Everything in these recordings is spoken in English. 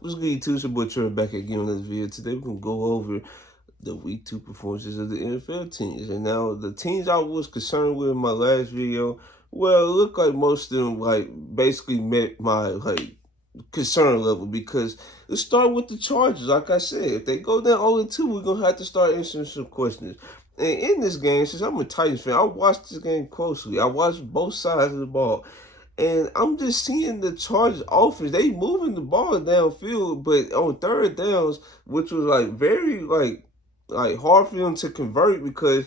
What's good, YouTube? It's your boy Trevor back again on this video. Today we're going to go over the Week 2 performances of the NFL teams. And now, the teams I was concerned with in my last video, well, it looked like most of them, basically met my, concern level. Because let's start with the Chargers. Like I said, if they go down 0-2, we're going to have to start answering some questions. And in this game, since I'm a Titans fan, I watched this game closely. I watched both sides of the ball. And I'm just seeing the Chargers offense. They moving the ball downfield, but on third downs, which was very hard for them to convert because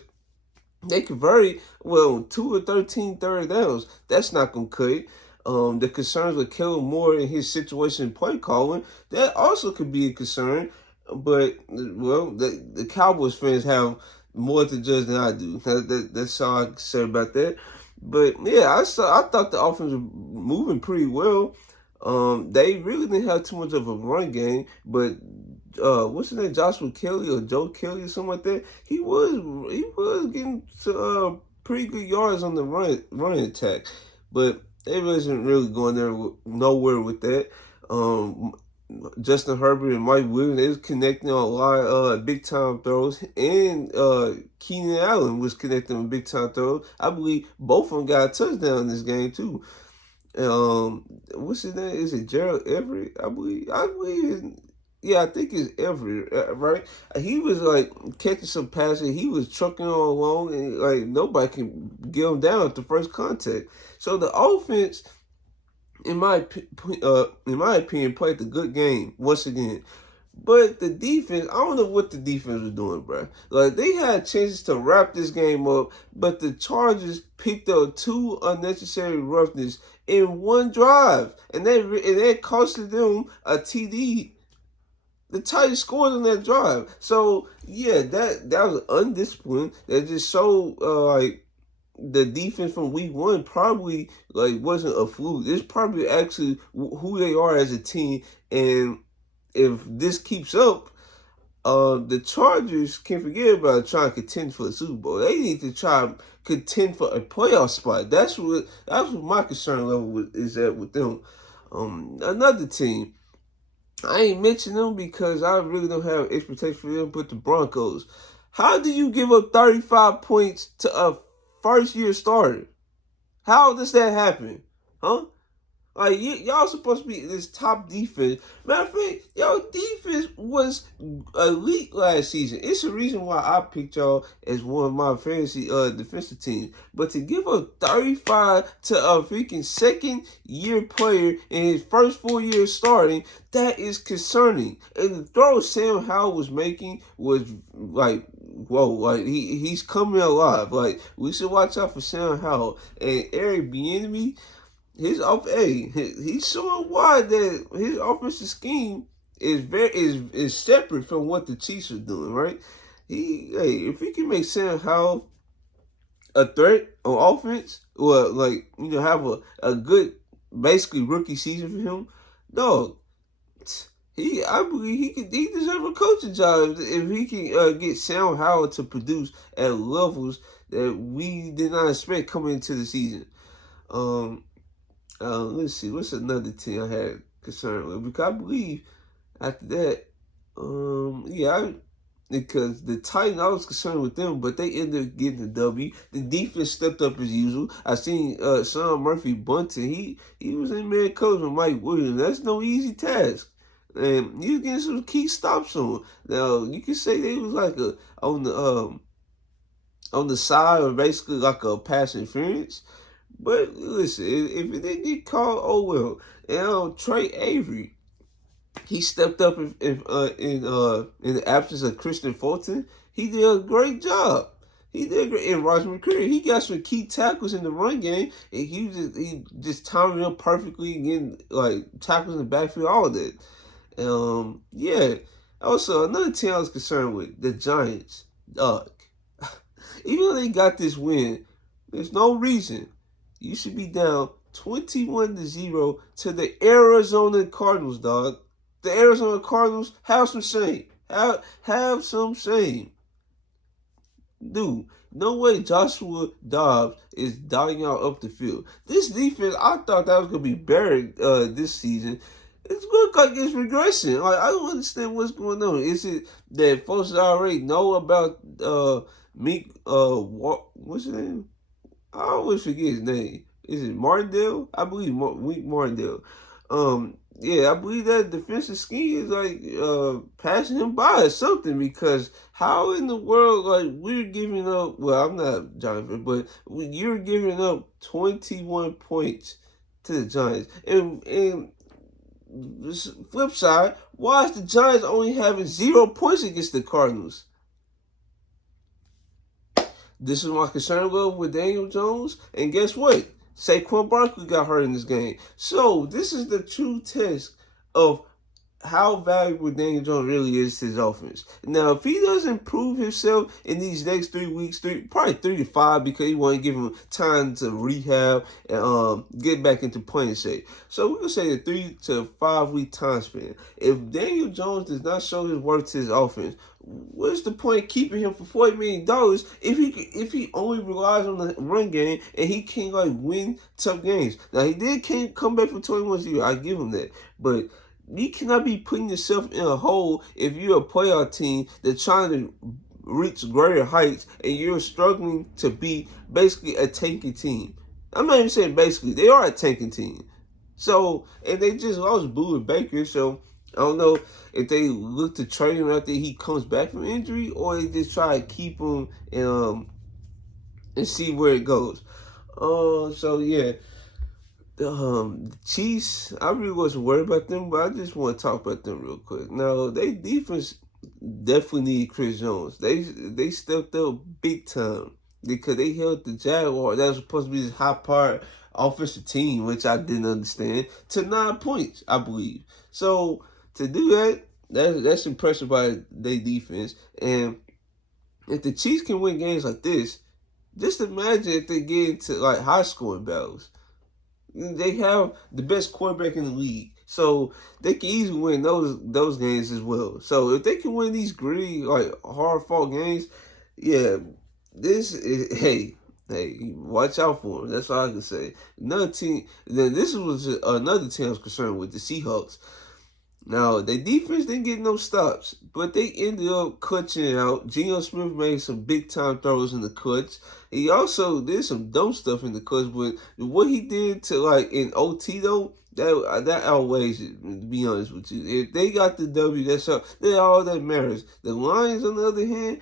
they converted 2 or 13 third downs. That's not gonna cut it. The concerns with Kellen Moore and his situation in play calling, that also could be a concern. But the Cowboys fans have more to judge than I do. That's all I can say about that. But yeah, I thought the offense was moving pretty well. They really didn't have too much of a run game, but what's his name, Joshua Kelly or Joe Kelly or something like that. He was getting to pretty good yards on the running attack, but they wasn't really going nowhere with that. Justin Herbert and Mike Williams, they was connecting on a lot of big time throws, and Keenan Allen was connecting on big time throws. I believe both of them got a touchdown in this game too. What's his name? Is it Gerald Everett? I believe. Yeah, I think it's Everett, right? He was catching some passes. He was trucking on along, and nobody can get him down at the first contact. So the offense, in my opinion, played a good game once again. But the defense, I don't know what the defense was doing, bro. They had chances to wrap this game up, but the Chargers picked up 2 unnecessary roughness in one drive, and that costed them a TD. The Titans scored on that drive. So yeah, that was undisciplined. That just showed the defense from week 1 probably wasn't a fluke. It's probably actually who they are as a team. And if this keeps up, the Chargers can't forget about trying to contend for the Super Bowl. They need to try to contend for a playoff spot. That's what my concern level is at with them. Another team, I ain't mention them because I really don't have expectations for them, but the Broncos. How do you give up 35 points to a first-year starter? How does that happen? Huh? Y'all supposed to be this top defense. Matter of fact, y'all defense was elite last season. It's the reason why I picked y'all as one of my fantasy defensive teams. But to give up 35 to a freaking second-year player in his first 4 years starting, that is concerning. And the throw Sam Howell was making was whoa, he's coming alive. We should watch out for Sam Howell and Eric Bieniemy. He's showing why that his offensive scheme is separate from what the Chiefs are doing, right? If he can make Sam Howell a threat on offense, or have a good basically rookie season for him, dog. I believe he deserves a coaching job if he can get Sam Howell to produce at levels that we did not expect coming into the season. Let's see, what's another team I had concern with? Because I believe after that, because the Titans, I was concerned with them, but they ended up getting the W. The defense stepped up as usual. I seen Sean Murphy bunting. He was in man coach with Mike Williams. That's no easy task. And he was getting some key stops on. Now you can say they was on the side, or basically like a pass interference. But listen, if it didn't get called, oh well. And Trey Avery, he stepped up in the absence of Christian Fulton. He did a great job. He did great. And Roger McCreary, he got some key tackles in the run game, and he just timed it up perfectly, getting tackles in the backfield, all of that. Yeah. Also, another team I was concerned with, the Giants. Even though they got this win, there's no reason you should be down 21-0 to the Arizona Cardinals, dog. The Arizona Cardinals, have some shame. Have some shame. Dude, no way Joshua Dobbs is dying out up the field. This defense, I thought that was going to be buried this season. It look like it's regression. Like I don't understand what's going on. Is it that folks already know about Meek what's his name? I always forget his name. Is it Martindale? I believe Meek Martindale. Yeah, I believe that defensive scheme is like passing him by or something, because how in the world, like, we're giving up, well, I'm not Jonathan, but you're giving up 21 points to the Giants. And flip side, why is the Giants only having 0 points against the Cardinals? This is my concern with Daniel Jones. And guess what? Saquon Barkley got hurt in this game. So this is the true test of how valuable Daniel Jones really is to his offense. Now, if he doesn't prove himself in these next 3 weeks, probably 3 to 5, because he want to give him time to rehab and get back into playing shape. So we're gonna say a 3 to 5 week time span. If Daniel Jones does not show his worth to his offense, what's the point keeping him for $40 million if he only relies on the run game and he can't like win tough games? Now he can't come back from 21-0. I give him that, but you cannot be putting yourself in a hole if you're a playoff team that's trying to reach greater heights and you're struggling to be basically a tanking team. I'm not even saying basically, they are a tanking team. So, and they just lost Buda Baker, so I don't know if they look to trade him after he comes back from injury, or they just try to keep him and see where it goes. So yeah. The Chiefs, I really wasn't worried about them, but I just want to talk about them real quick. Now, they defense definitely need Chris Jones. They stepped up big time because they held the Jaguars. That was supposed to be this high-powered offensive team, which I didn't understand, to 9 points, I believe. So to do that's impressive by their defense. And if the Chiefs can win games like this, just imagine if they get into like high-scoring battles. They have the best quarterback in the league, so they can easily win those games as well. So if they can win these gritty, like hard fought games, yeah, this is hey, watch out for them. That's all I can say. Another team. Then this was another team I was concerned with, the Seahawks. Now, their defense didn't get no stops, but they ended up clutching out. Geno Smith made some big-time throws in the clutch. He also did some dumb stuff in the clutch, but what he did to, like, in OT, though, that outweighs it, to be honest with you. If they got the W, that's all that matters. The Lions, on the other hand,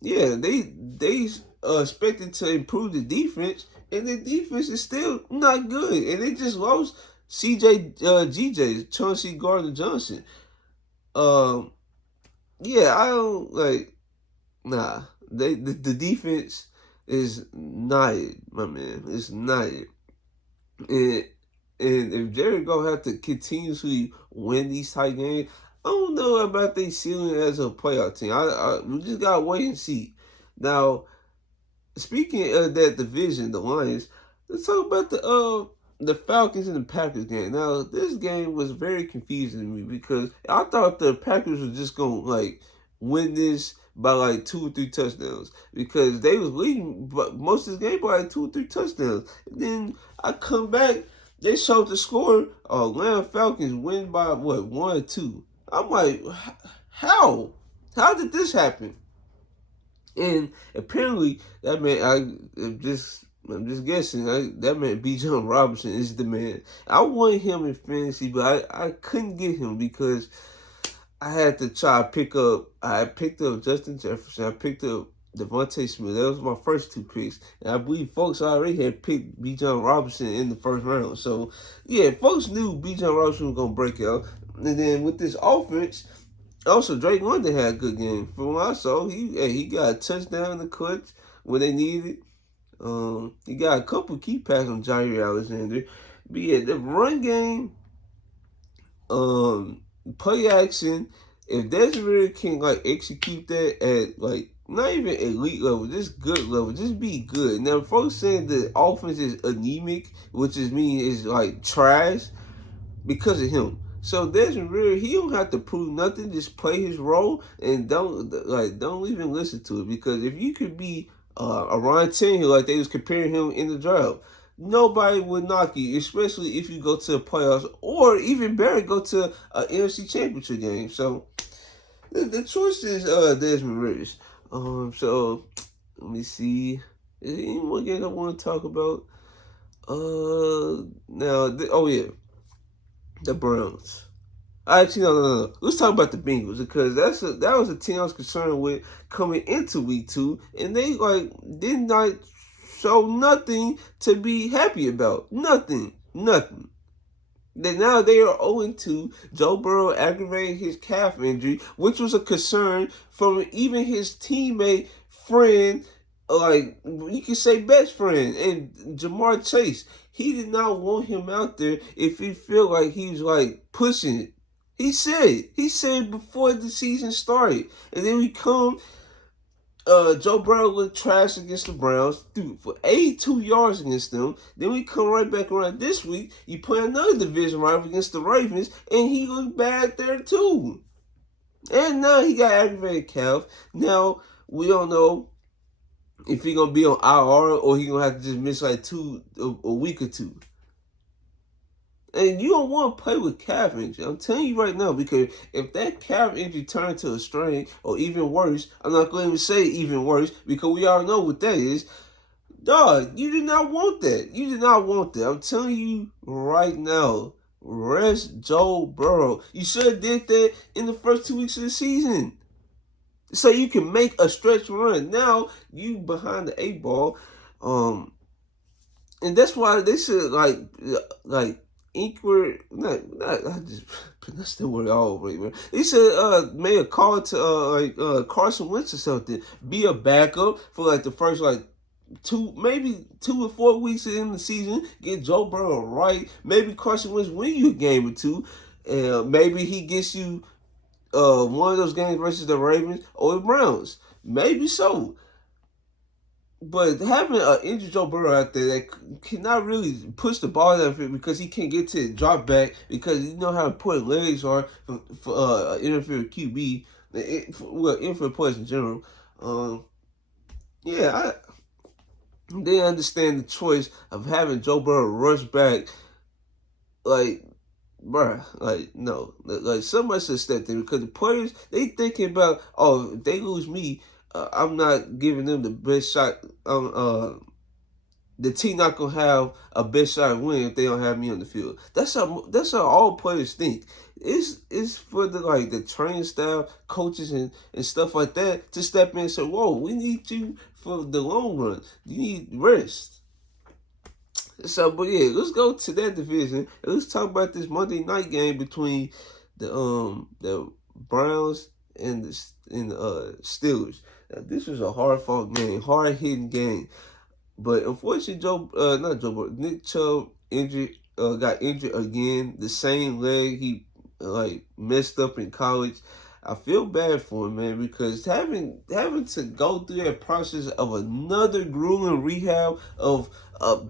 yeah, they expected to improve the defense, and the defense is still not good, and they just lost GJ, Chauncey Gardner-Johnson. Yeah, I don't like. Nah, the defense is not it, my man. It's not it. And if Jared gonna have to continuously win these tight games, I don't know about their ceiling as a playoff team. We just gotta wait and see. Now, speaking of that division, the Lions, let's talk about the Falcons and the Packers game. Now, this game was very confusing to me because I thought the Packers were just gonna like win this by like 2 or 3 touchdowns, because they was leading but most of the game by like 2 or 3 touchdowns. And then I come back, they showed the score. Atlanta Falcons win by what, 1 or 2. I'm like, how? How did this happen? And apparently that man, I'm just guessing. That man, Bijan Robinson, is the man. I wanted him in fantasy, but I couldn't get him because I had to try to pick up. I picked up Justin Jefferson. I picked up Devontae Smith. That was my first 2 picks. And I believe folks already had picked Bijan Robinson in the first round. So, yeah, folks knew Bijan Robinson was going to break out. And then with this offense, also Drake London had a good game. From what I saw, he got a touchdown in the clutch when they needed it. He got a couple key passes on Jair Alexander. But yeah, the run game, play action, if Desiree can like execute that at like not even elite level, just good level, just be good. Now, folks saying the offense is anemic, which is like trash because of him. So Desmond Ridder, he don't have to prove nothing. Just play his role and don't even listen to it. Because if you could be a Ryan Tannehill, like they was comparing him in the draft, nobody would knock you, especially if you go to the playoffs or even better, go to an NFC Championship game. So the choice is Desmond Ridder. So let me see. Is there any more games I want to talk about? Oh yeah, the Browns. Actually, no. Let's talk about the Bengals because that was a team I was concerned with coming into week 2, and they did not show nothing to be happy about. Nothing. Then now they are 0-2. Joe Burrow aggravated his calf injury, which was a concern from even his teammate, friend, like you can say best friend, and Jamar Chase. He did not want him out there if he felt like he was pushing it. He said before the season started, and then we come. Joe Burrow looked trash against the Browns, dude, for 82 yards against them. Then we come right back around this week. You play another division rival against the Ravens, and he looked bad there too. And now he got aggravated calf. Now we don't know if he gonna be on IR or he gonna have to just miss a week or two. And you don't want to play with calf injury. I'm telling you right now, because if that calf injury turns to a strain or even worse, I'm not going to say even worse because we all know what that is. Dog, you did not want that. You did not want that. I'm telling you right now, rest Joe Burrow. You should have did that in the first 2 weeks of the season. So you can make a stretch run. Now you behind the 8 ball. And that's why they should Inkward, I just pronounced the word all right, man. He said, made a call to Carson Wentz or something. Be a backup for the first 2 or 4 weeks in the season. Get Joe Burrow right. Maybe Carson Wentz win you a game or two. Maybe he gets you one of those games versus the Ravens or the Browns. Maybe so. But having an injured Joe Burrow out there that cannot really push the ball downfield because he can't get to the drop back because you know how important legs are for interference QB, infield players in general. They understand the choice of having Joe Burrow rush back, no, somebody should step in because the players they thinking about, oh, if they lose me, I'm not giving them the best shot. The team not gonna have a best shot at winning if they don't have me on the field. That's how all players think. It's for the training staff, coaches and stuff like that to step in and say, whoa, we need you for the long run. You need rest. So, but yeah, let's go to that division and let's talk about this Monday night game between the Browns and the Steelers. Now, this was a hard fought game, hard hitting game, but unfortunately, Nick Chubb got injured again. The same leg he messed up in college. I feel bad for him, man, because having to go through that process of another grueling rehab of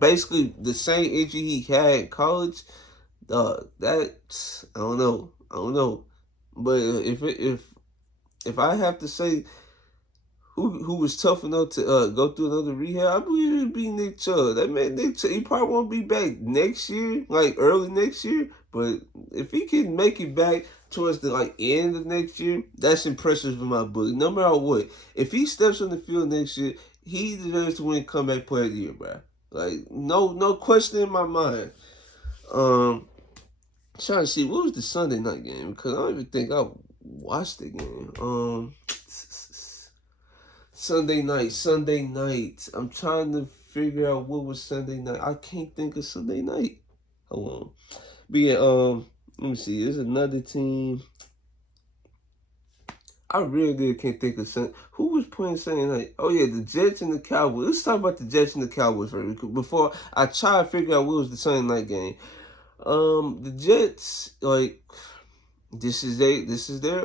basically the same injury he had in college, that's I don't know. But if I have to say who was tough enough to go through another rehab, I believe it would be Nick Chubb. That man, Nick Chubb, he probably won't be back next year, early next year. But if he can make it back towards the end of next year, that's impressive in my book. No matter what, if he steps on the field next year, he deserves to win comeback player of the year, bro. No question in my mind. Trying to see what was the Sunday night game because I don't even think I watched the game. Sunday night. I'm trying to figure out what was Sunday night. I can't think of Sunday night. Hold on. But yeah, let me see. There's another team. I really can't think of Sunday. Who was playing Sunday night? Oh yeah, the Jets and the Cowboys. Let's talk about the Jets and the Cowboys first before I try to figure out what was the Sunday night game. The Jets, this is their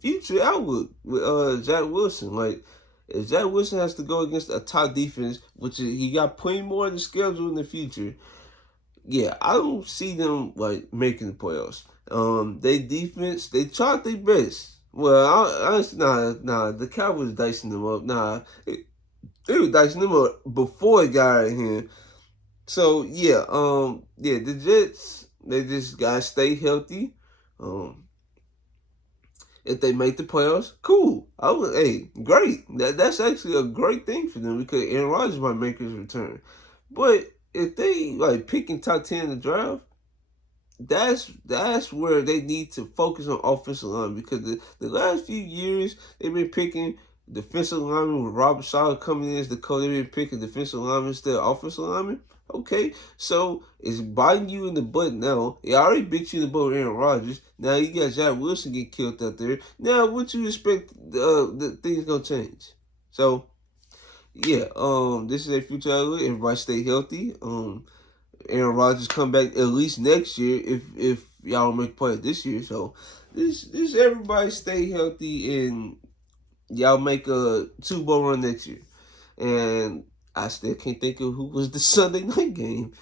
future outlook with Zach Wilson. If Zach Wilson has to go against a top defense, which he got plenty more in the schedule in the future, yeah, I don't see them making the playoffs. They defense, they tried their best. Well, the Cowboys dicing them up. They were dicing them up before it got in here. So yeah, the Jets, they just gotta stay healthy. Um, if they make the playoffs, cool. Hey, great. That's actually a great thing for them because Aaron Rodgers might make his return. But if they like picking top 10 in the draft, that's where they need to focus on offensive line because the last few years they've been picking defensive linemen with Robert Sala coming in as the coach. They've been picking defensive linemen instead of offensive linemen. Okay, so it's biting you in the butt now. It already bit you in the butt with Aaron Rodgers. Now you got Zach Wilson get killed out there. Now what you expect the things gonna change? So yeah, this is a future outlook. Everybody stay healthy. Aaron Rodgers come back at least next year if y'all don't make play this year. So this everybody stay healthy and y'all make a Super Bowl run next year. And I still can't think of who was the Sunday night game.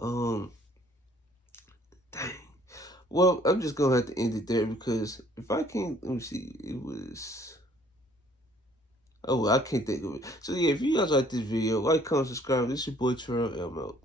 Um, dang. Well, I'm just gonna have to end it there because if I can't, let me see. It was. Oh, I can't think of it. So yeah, if you guys like this video, like, comment, subscribe. This is your boy Terrell. I'm out.